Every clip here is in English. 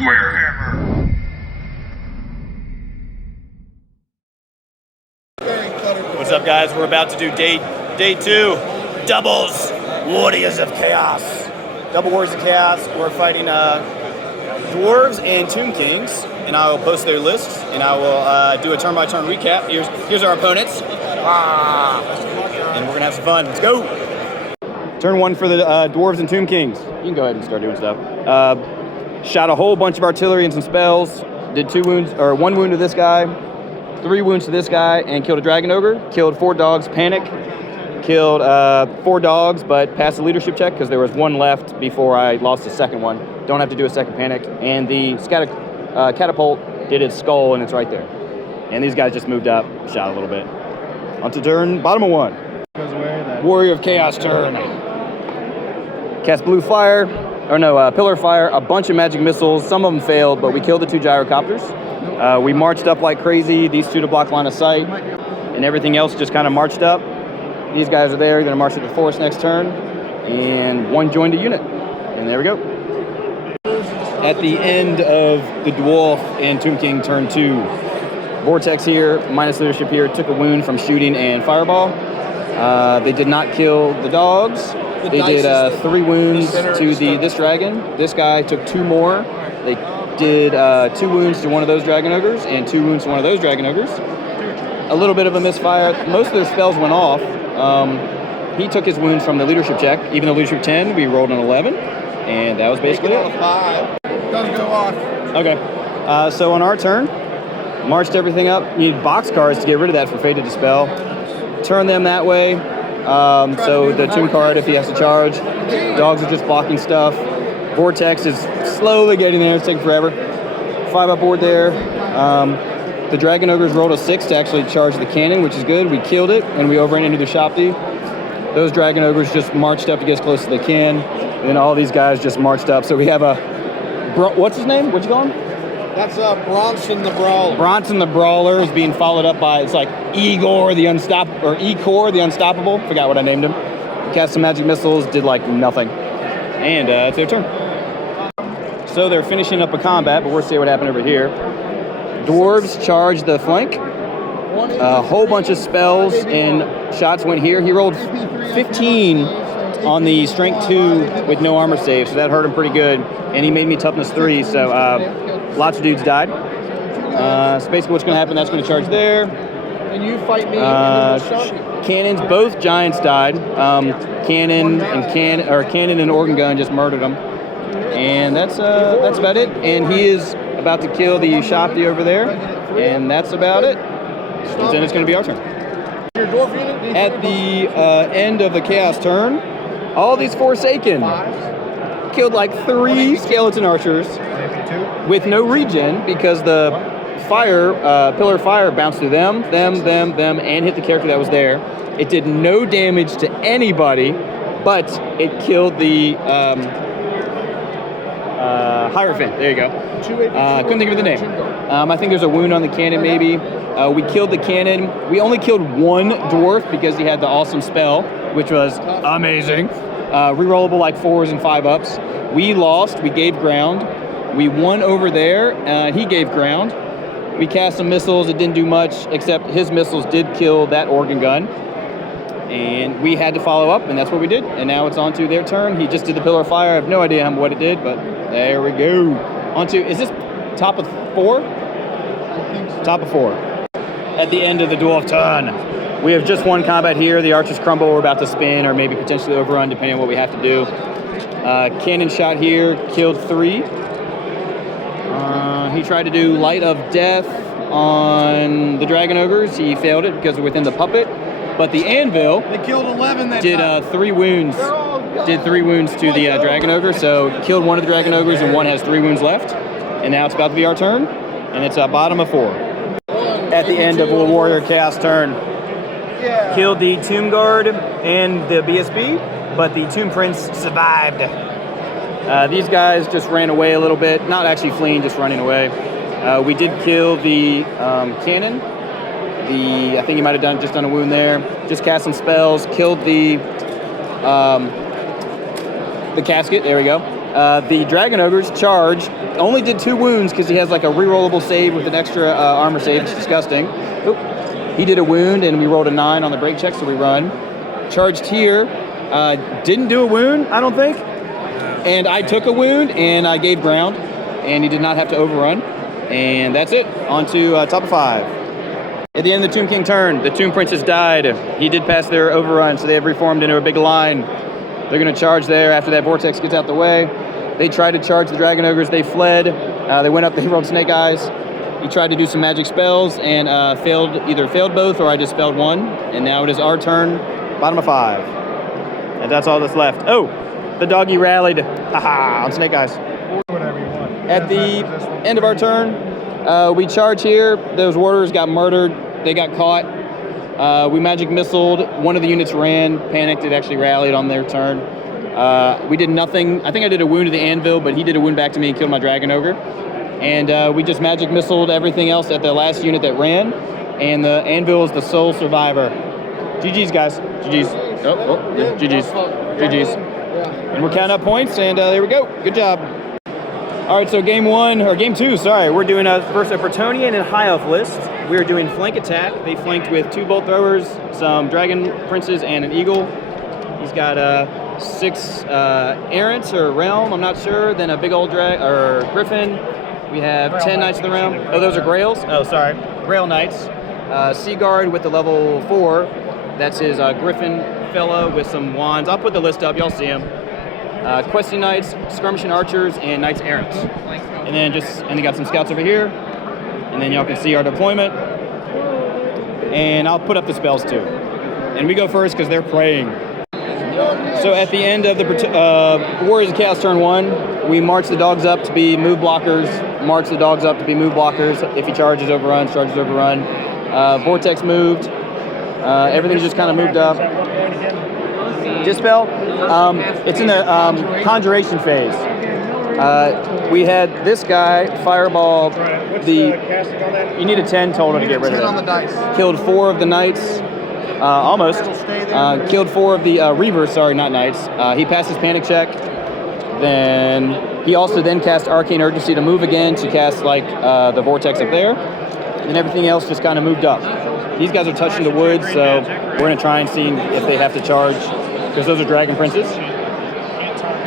SquareHammer. What's up, guys? We're about to do day 2 doubles, Warriors of Chaos. Double Warriors of Chaos. We're fighting dwarves and tomb kings, and I will post their lists, and I will do a turn-by-turn recap. Here's our opponents, and we're gonna have some fun. Let's go. Turn 1 for the dwarves and tomb kings. You can go ahead and start doing stuff. Shot a whole bunch of artillery and some spells. Did 2 wounds, or 1 wound to this guy, 3 wounds to this guy, and killed a dragon ogre. Killed 4 dogs, panic. Killed 4 dogs, but passed the leadership check because there was 1 left before I lost the second one. Don't have to do a second panic. And the catapult did its skull, and it's right there. And these guys just moved up, shot a little bit. On to turn, bottom of 1. Warrior of Chaos turn. Cast blue fire, or no, pillar fire, a bunch of magic missiles. Some of them failed, but we killed the 2 gyrocopters. We marched up like crazy, these 2 to block line of sight, and everything else just kind of marched up. These guys are there, gonna march to the forest next turn, and 1 joined a unit. And there we go. At the end of the Dwarf and Tomb King turn 2, Vortex here, minus leadership here, took a wound from shooting and fireball. They did not kill the dogs. They did 3 wounds to this dragon. This guy took 2 more. They did 2 wounds to one of those dragon ogres and 2 wounds to one of those dragon ogres. A little bit of a misfire. Most of their spells went off. He took his wounds from the leadership check. Even though leadership 10, we rolled an 11, and that was basically it. 5. Doesn't go off. Okay. So on our turn, marched everything up. You need box cards to get rid of that for Fated Dispel. Turn them that way. So the tomb card, if he has to charge. Dogs are just blocking stuff. Vortex is slowly getting there. It's taking forever. 5 up board there. The dragon ogres rolled a 6 to actually charge the cannon, which is good. We killed it, and we overran into the Shopti. Those dragon ogres just marched up to get as close as they can, and then all these guys just marched up. So we have what's his name? What'd you call him? That's Bronson the Brawler. Bronson the Brawler is being followed up by, it's like Igor the Unstoppable, or Ecor the Unstoppable. Forgot what I named him. Cast some magic missiles, did like nothing. And it's their turn. So they're finishing up a combat, but we'll see what happened over here. Dwarves charged the flank. A whole bunch of spells and shots went here. He rolled 15 on the strength 2 with no armor save, so that hurt him pretty good. And he made me toughness 3, so lots of dudes died. So basically what's going to happen, that's going to charge there. And you fight me. Cannons, both giants died. Cannon and organ gun just murdered them. And that's about it. And he is about to kill the Shopti over there. And that's about it. And then it's going to be our turn. At the end of the Chaos turn, all these Forsaken killed like 3 skeleton archers with no regen because the pillar fire bounced through them, and hit the character that was there. It did no damage to anybody, but it killed the Hierophant. There you go. Couldn't think of the name. I think there's a wound on the cannon, maybe. We killed the cannon. We only killed 1 dwarf because he had the awesome spell, which was amazing. Rerollable like 4s and 5 ups. We lost. We gave ground. We won over there. He gave ground. We cast some missiles. It didn't do much, except his missiles did kill that organ gun. And we had to follow up, and that's what we did. And now it's on to their turn. He just did the pillar of fire. I have no idea what it did, but there we go. On to, is this top of 4? I think so. Top of 4. At the end of the dwarf turn, we have just 1 combat here. The archers crumble. We're about to spin or maybe potentially overrun, depending on what we have to do. Cannon shot here, killed 3. He tried to do Light of Death on the dragon ogres. He failed it because they're within the puppet. But the anvil They killed 11 that did time. 3 wounds. Did 3 wounds to the dragon ogre. So killed 1 of the dragon ogres and 1 has 3 wounds left. And now it's about to be our turn. And it's a bottom of 4. At the end of a Warrior Chaos turn, killed the Tomb Guard and the BSB, but the Tomb Prince survived. These guys just ran away a little bit, not actually fleeing, just running away. We did kill the cannon. I think he might have just done a wound there. Just cast some spells, killed the casket. There we go. The Dragon Ogres charged, only did 2 wounds because he has like a rerollable save with an extra armor save. It's disgusting. Oop. He did a wound and we rolled a 9 on the break check, so we run. Charged here, didn't do a wound, I don't think. And I took a wound and I gave ground, and he did not have to overrun. And that's it. On to top of 5. At the end of the Tomb King turn, the Tomb Princess died. He did pass their overrun, so they have reformed into a big line. They're going to charge there after that vortex gets out the way. They tried to charge the Dragon Ogres. They fled. They went up. They rolled Snake Eyes. He tried to do some magic spells and either failed both or I just spelled one. And now it is our turn, bottom of 5. And that's all that's left. Oh, the doggy rallied. Haha, on Snake Eyes. At the end of our turn, we charge here. Those warders got murdered. They got caught. We magic missiled. One of the units ran, panicked. It actually rallied on their turn. We did nothing. I think I did a wound to the anvil, but he did a wound back to me and killed my Dragon Ogre. And we just magic missiled everything else at the last unit that ran. And the anvil is the sole survivor. GG's, guys. GG's. Yeah. GG's. GG's. And we're counting up points, and there we go. Good job. All right, so game 2, sorry. We're doing first a Bretonnian and High Elf list. We're doing flank attack. They flanked with 2 bolt throwers, some Dragon Princes, and an Eagle. He's got 6 Errants or Realm, I'm not sure, then a big old Griffin. We have 10 Knights of the Realm. Oh, those are Grails? Oh, sorry. Grail Knights. Seaguard with the level 4. That's his Griffin fellow with some wands. I'll put the list up, y'all see him. Questing Knights, Skirmishing Archers, and Knights Errants. And then they got some scouts over here. And then y'all can see our deployment. And I'll put up the spells too. And we go first because they're praying. So at the end of the Warriors of Chaos turn 1, we march the dogs up to be move blockers. March the dogs up to be move blockers. If he charges, overruns, charges, overrun. Vortex moved. Everything just kind of moved up. Dispel, it's in the conjuration phase. We had this guy, Fireball, you need a 10 total to get rid of it. Killed 4 of the Knights, almost. Killed 4 of the Reavers, sorry, not Knights. He passed his panic check. Then he also then cast Arcane Urgency to move again to cast like the Vortex up there. And everything else just kind of moved up. These guys are touching the woods, so we're going to try and see if they have to charge, because those are Dragon Princes.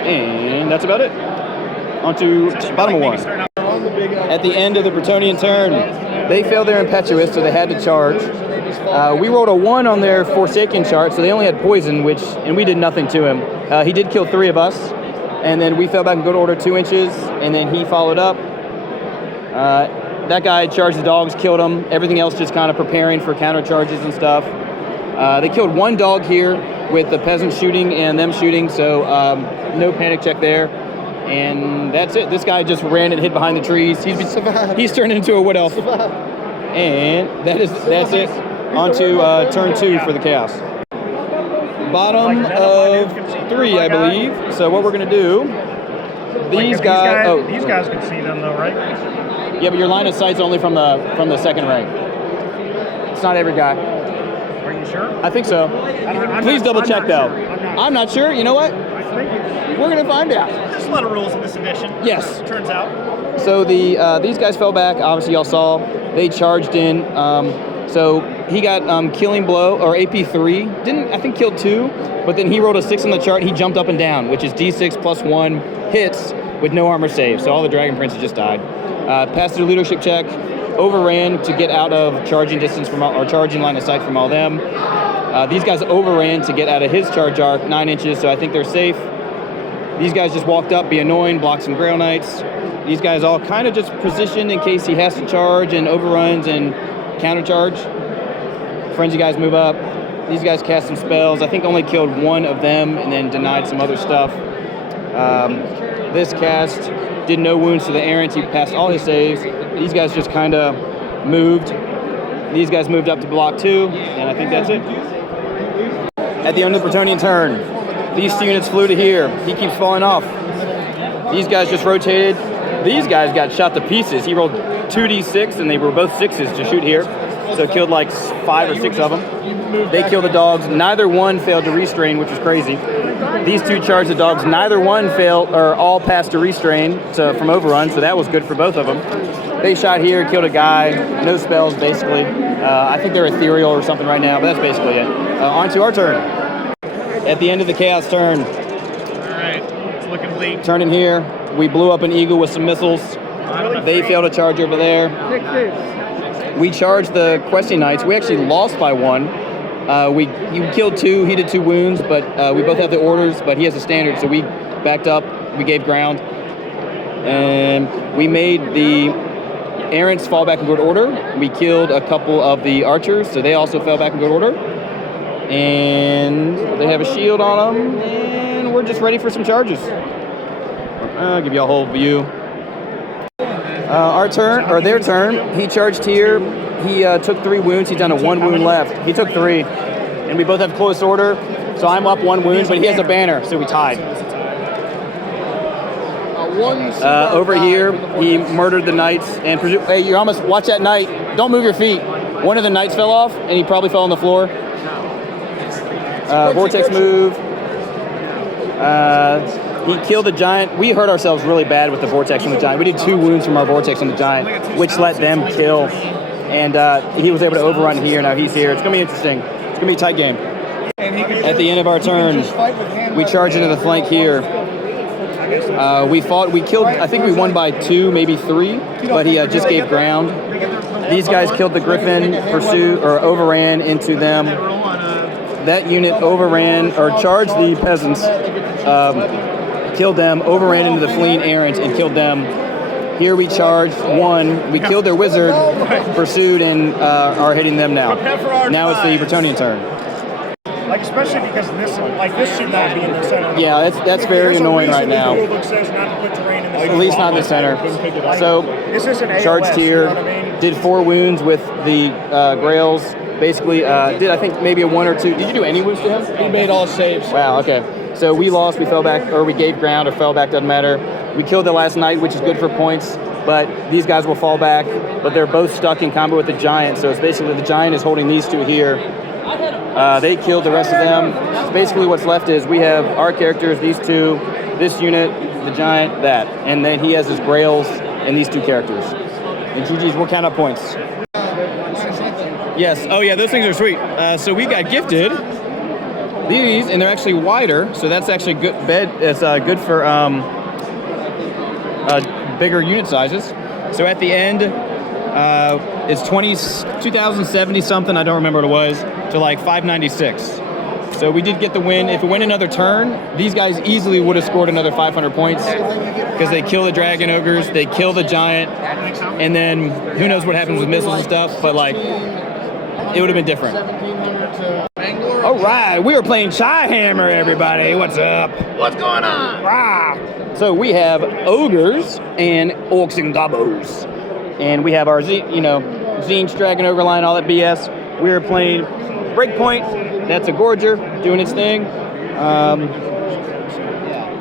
And that's about it. On to bottom of 1. At the end of the Bretonnian turn, they failed their Impetuous, so they had to charge. We rolled a 1 on their Forsaken chart, so they only had poison, and we did nothing to him. He did kill 3 of us, and then we fell back in good order 2 inches, and then he followed up. That guy charged the dogs, killed them. Everything else just kind of preparing for counter charges and stuff. They killed 1 dog here with the peasant shooting and them shooting, so no panic check there. And that's it. This guy just ran and hid behind the trees. He's turned into a wood elf. And that's it. On to turn 2 for the Chaos. Bottom of 3, I believe. So what we're going to do, these guys can see them though, right? Yeah, but your line of sight's only from the second rank. It's not every guy. Are you sure? I think so. Please double check though. I'm not sure. You know what? We're gonna find out. There's a lot of rules in this edition. Yes. Turns out. So these guys fell back. Obviously, y'all saw. They charged in. So he got killing blow or AP3. I think killed 2, but then he rolled a 6 on the chart. He jumped up and down, which is D6 plus 1 hits with no armor save. So all the Dragon Princes just died. Passed their leadership check, overran to get out of charging distance or charging line of sight from all them. These guys overran to get out of his charge arc 9 inches, so I think they're safe. These guys just walked up, be annoying, block some Grail Knights. These guys all kind of just positioned in case he has to charge and overruns and counter charge. Frenzy guys move up. These guys cast some spells. I think only killed 1 of them and then denied some other stuff. This cast did no wounds to the errant. He passed all his saves. These guys just kind of moved. These guys moved up to block 2, and I think that's it. At the end of the Bretonnian turn, these 2 units flew to here. He keeps falling off. These guys just rotated. These guys got shot to pieces. He rolled 2d6, and they were both 6s to shoot here. So killed like 5 or 6 of them. They killed the dogs. Neither one failed to restrain, which is crazy. These two charged the dogs. Neither one failed, or all passed a restrain from overrun, so that was good for both of them. They shot here, killed a guy, no spells basically. I think they're ethereal or something right now, but that's basically it. On to our turn. At the end of the chaos turn. All right, it's looking bleak. Turn in here. We blew up an eagle with some missiles. They failed a charge over there. We charged the questing knights. We actually lost by one. You killed two. He did 2 wounds, but we both have the orders. But he has a standard, so we backed up. We gave ground, and we made the errants fall back in good order. We killed a couple of the archers, so they also fell back in good order. And they have a shield on them, and we're just ready for some charges. I'll give you a whole view. Our turn, or their turn, he charged here. He took 3 wounds. He's down to 1 wound left. He took 3, and we both have close order. So I'm up 1 wound, but he has a banner, so we tied. Over here, he murdered the knights, and hey, you're almost, watch that knight. Don't move your feet. One of the knights fell off, and he probably fell on the floor. Vortex move. He killed the giant. We hurt ourselves really bad with the vortex on the giant. We did 2 wounds from our vortex on the giant, which let them kill. And he was able to overrun here. Now he's here. It's going to be interesting. It's going to be a tight game. At the end of our turn, we charge into the flank here. We killed, I think we won by 2, maybe 3, but he just gave ground. These guys killed the griffin, pursued, or overran into them. That unit overran, or charged the peasants, killed them, overran into the fleeing errant, and killed them. Here we charged 1, we killed their wizard, pursued, and are hitting them now. Now it's the Bretonian turn. Like, especially because this should not be in the center. Yeah, that's very annoying right now. The rule book says not to put terrain in the center. At least not in the center. So, this isn't AOS, charged here, you know what I mean? did 4 wounds with the grails. Basically, did I think maybe a 1 or 2. Did you do any wounds to him? He made all saves. Wow, okay. So we lost, we fell back, or we gave ground or fell back, doesn't matter. We killed the last knight, which is good for points, but these guys will fall back, but they're both stuck in combat with the giant, so it's basically the giant is holding these 2 here. They killed the rest of them. So basically what's left is we have our characters, these 2, this unit, the giant, that. And then he has his grails and these 2 characters. And GG's, we'll count up points. Yes, oh yeah, those things are sweet. So we got gifted these, and they're actually wider, so that's actually good. It's good for bigger unit sizes. So at the end, it's 2070 something, I don't remember what it was, to like 596. So we did get the win. If we win another turn, these guys easily would have scored another 500 points because they kill the dragon ogres, they kill the giant, and then who knows what happens with missiles and stuff, but like, it would have been different. All right, we are playing SquareHammer, everybody. What's up? What's going on? Rah! So we have ogres and orcs and gobos, and we have our Tzeentch dragon ogre line, all that BS. We are playing Breakpoint. That's a Gorger doing its thing.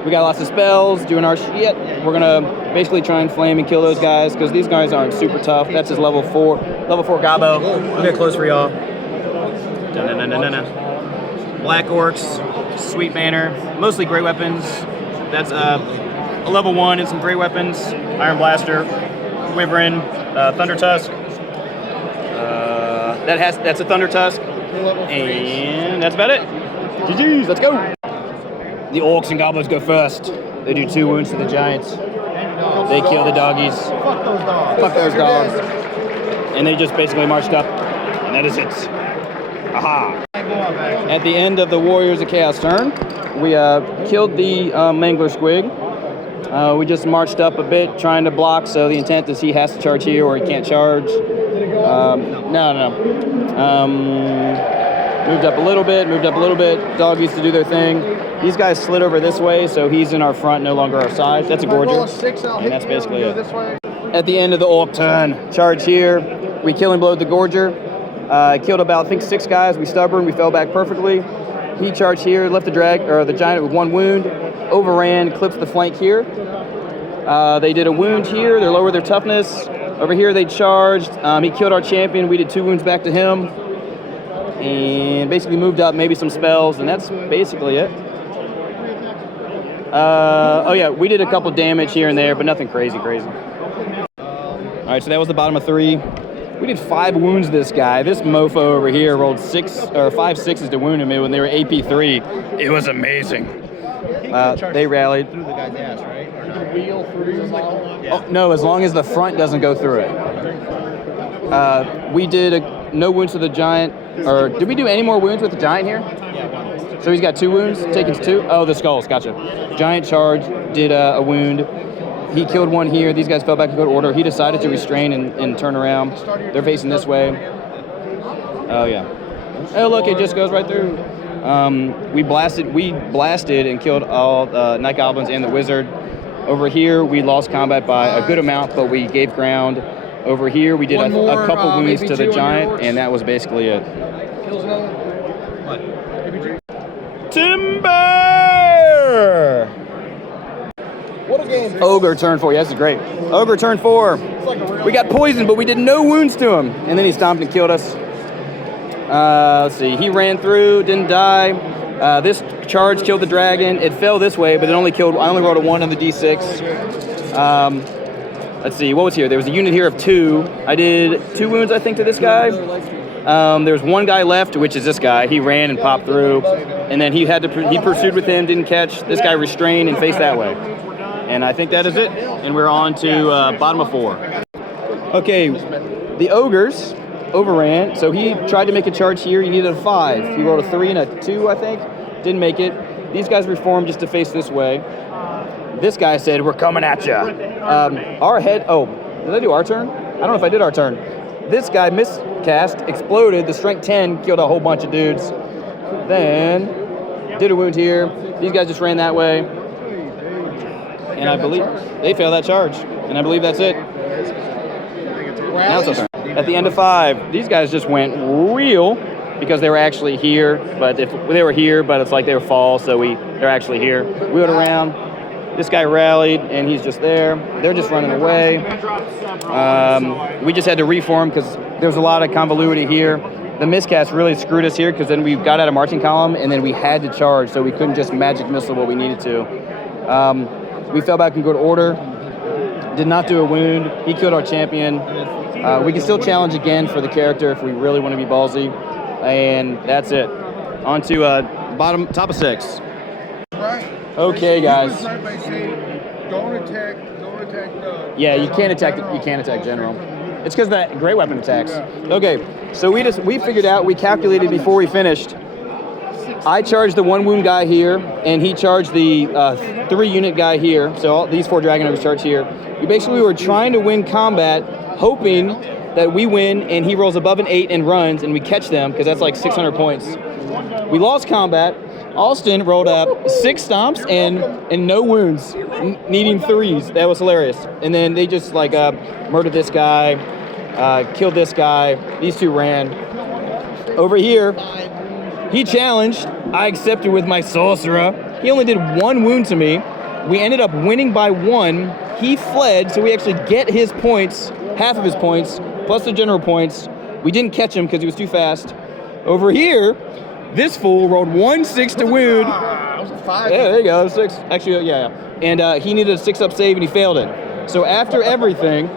We got lots of spells doing our shit. We're gonna basically try and flame and kill those guys because these guys aren't super tough. That's his level 4 Gabo. We'll get close for y'all. Black orcs, sweet banner, mostly great weapons. That's a level 1 and some great weapons. Iron Blaster, Wyvern, Thunder Tusk. That's a Thunder Tusk. And that's about it. GG's, let's go. The orcs and goblins go first. They do 2 wounds to the giants. They kill the doggies. Fuck those dogs. And they just basically marched up. And that is it. Aha. At the end of the Warriors of Chaos turn, we killed the Mangler Squig. We just marched up a bit, trying to block, so the intent is he has to charge here or he can't charge. Moved up a little bit, doggies to do their thing. These guys slid over this way, so he's in our front, no longer our side. That's a Gorger, and that's basically it. At the end of the orc turn, charge here. We kill and blow the Gorger. Killed about, I think, 6 guys. We stubborn, we fell back perfectly. He charged here, left the giant with 1 wound, overran, clipped the flank here. They did a wound here, they lowered their toughness. Over here they charged, he killed our champion, we did 2 wounds back to him. And basically moved up, maybe some spells, and that's basically it. Oh yeah, we did a couple damage here and there, but nothing crazy. All right, so that was the bottom of 3. We did 5 wounds to this guy. This mofo over here rolled 5 6s to wound him when they were AP 3. It was amazing. They rallied. Through the guy's ass, right? Or not? Wheel through the ball. Oh, no, as long as the front doesn't go through it. We did no wounds to the giant. Or did we do any more wounds with the giant here? Yeah, So he's got 2 wounds, taken to 2? Oh, the skulls, gotcha. Giant charge, did a wound. He killed one here. These guys fell back in good order. He decided to restrain and turn around. They're facing this way. Oh, yeah. Oh, look, it just goes right through. We blasted and killed all Night Goblins and the Wizard. Over here, we lost combat by a good amount, but we gave ground. Over here, we did a couple wounds to the giant, and that was basically it. Timber! What a game. Ogre turn 4. Yeah, this is great. Ogre turn 4. We got poisoned, but we did no wounds to him. And then he stomped and killed us. Let's see. He ran through, didn't die. This charge killed the dragon. It fell this way, but it only killed. I only rolled a 1 on the d6. Let's see. What was here? There was a unit here of 2. I did 2 wounds, I think, to this guy. There was 1 guy left, which is this guy. He ran and popped through, and then he pursued with him, didn't catch. This guy restrained and faced that way. And I think that is it. And we're on to bottom of 4. Okay, the ogres overran. So he tried to make a charge here. He needed a 5. He rolled a 3 and a 2, I think. Didn't make it. These guys reformed just to face this way. This guy said, "We're coming at ya." Our head. Oh, did I do our turn? I don't know if I did our turn. This guy miscast, exploded. The strength 10 killed a whole bunch of dudes. Then did a wound here. These guys just ran that way. And I believe they failed that charge. And I believe that's it. Now it's our turn. At the end of 5, these guys just went real because they were actually here. But if they were here, but it's like they were fall, so they're actually here. Wheeled around. This guy rallied, and he's just there. They're just running away. We just had to reform because there's a lot of convoluted here. The miscast really screwed us here because then we got out of marching column, and then we had to charge, so we couldn't just magic missile what we needed to. We fell back in good order. Did not do a wound. He killed our champion. We can still challenge again for the character if we really want to be ballsy. And that's it. On to top of 6. Okay, guys. Don't attack. Yeah, you can't attack general. It's because that great weapon attacks. Okay, so we figured out, we calculated before we finished. I charged the 1 wound guy here, and he charged the 3 unit guy here. So all these 4 dragon ogres charged here. We were trying to win combat, hoping that we win, and he rolls above an 8 and runs, and we catch them because that's like 600 points. We lost combat. Austin rolled up 6 stomps and no wounds, needing 3s. That was hilarious. And then they just like murdered this guy, killed this guy. These 2 ran. Over here, he challenged. I accepted with my sorcerer. He only did 1 wound to me. We ended up winning by 1. He fled, so we actually get his points, half of his points, plus the general points. We didn't catch him because he was too fast. Over here, this fool rolled 1 6 to wound. That was a 5. Yeah, there you go, 6. Actually, yeah. And he needed a 6-up save, and he failed it. So after everything,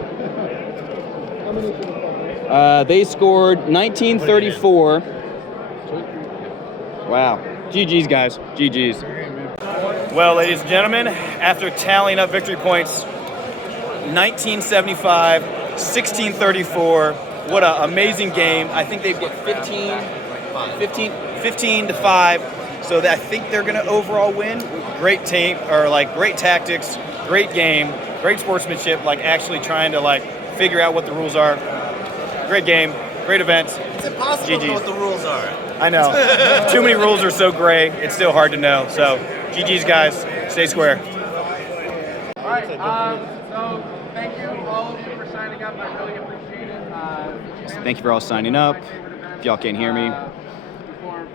they scored 1934. Wow. GG's, guys. GG's. Well, ladies and gentlemen, after tallying up victory points, 1975, 1634. What an amazing game. I think they've got 15 to 5. So I think they're going to overall win. Great team, or like great tactics, great game, great sportsmanship, like actually trying to like figure out what the rules are. Great game, great event. It's impossible to know what the rules are. I know. Too many rules are so gray, it's still hard to know. So, GG's, guys. Stay square. All right. So thank you all of you for signing up. I really appreciate it. Thank you for all signing up. If y'all can't hear me, or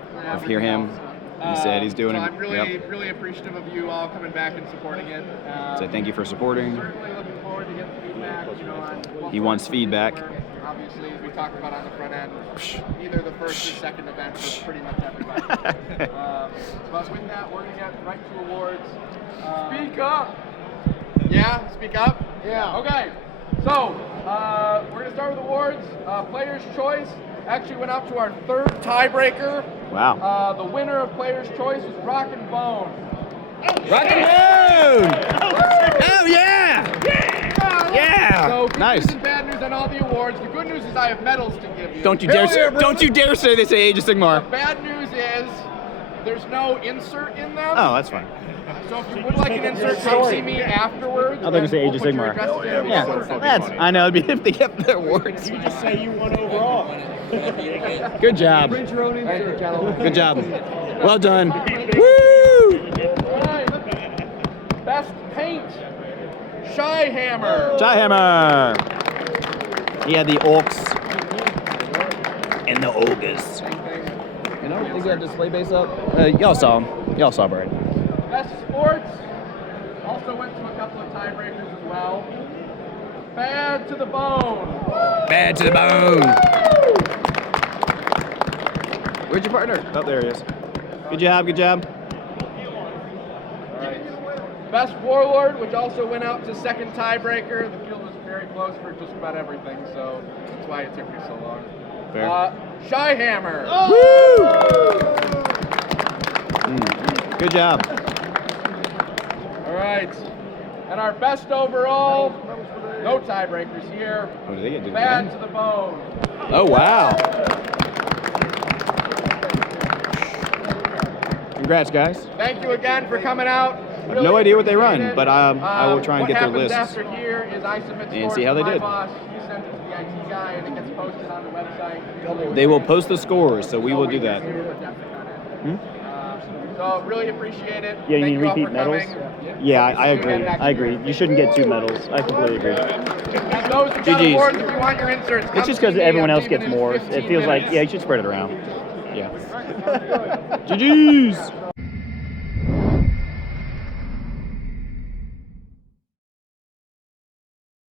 hear him, he said he's doing it. I'm really appreciative of you all coming back and supporting it. So thank you for supporting. Certainly looking forward to getting feedback. On what He wants feedback. Obviously, as we talked about on the front end, either the first or second event for pretty much everybody. But with that, we're going to get right to awards. Speak up. Yeah, speak up? Yeah. Okay. So, we're going to start with awards. Player's Choice actually went out to our third tiebreaker. Wow. The winner of Player's Choice was Rock and Bone. Rock and Bone! Oh, yeah! Yeah! So, good Nice. news and bad news on all the awards. The good news is I have medals to give you. Don't you dare say they say Age of Sigmar. The bad news is there's no insert in them. Oh, that's fine. So if you would like an insert, come see me afterwards. I thought you said Age of We'll put your Sigmar. addresses in. Yeah, that's. I know. It'd be if they kept their awards. You just say you won overall. Good job. Thank you, gentlemen. Good job. Well done. Woo! Alright. Best paint. SquareHammer. SquareHammer. He had the orcs and the ogres. You know, think we had display base up? Y'all saw him. Y'all saw Brad. Best sports. Also went to a couple of tiebreakers as well. Bad to the bone. Bad to the bone. Where's your partner? Oh, there he is. Good job, good job. Alright. Best warlord, which also went out to second tiebreaker. The field was very close for just about everything, so that's why it took me so long. Fair. SquareHammer. Good job. Alright. And our best overall, no tiebreakers here. Oh, did they get Bad to the bone. Oh, wow. Congrats, guys. Thank you again for coming out. I have no idea what they run, but I will try and get their What lists. happens after here is I submit And scores see how to they my did. boss. He sends it to the IT guy, and it gets posted on the website. They will post the scores, so we will do that. So really appreciate it. Yeah, you Thank need all repeat for medals? coming. Yeah, I agree. I agree. You shouldn't get 2 medals. I completely agree. And those who got GGs. awards, if you want your inserts, It's come just see because me. everyone I'm else gets leaving in more. 15 It feels like, minutes. yeah, you should spread it around. Yeah. GG's.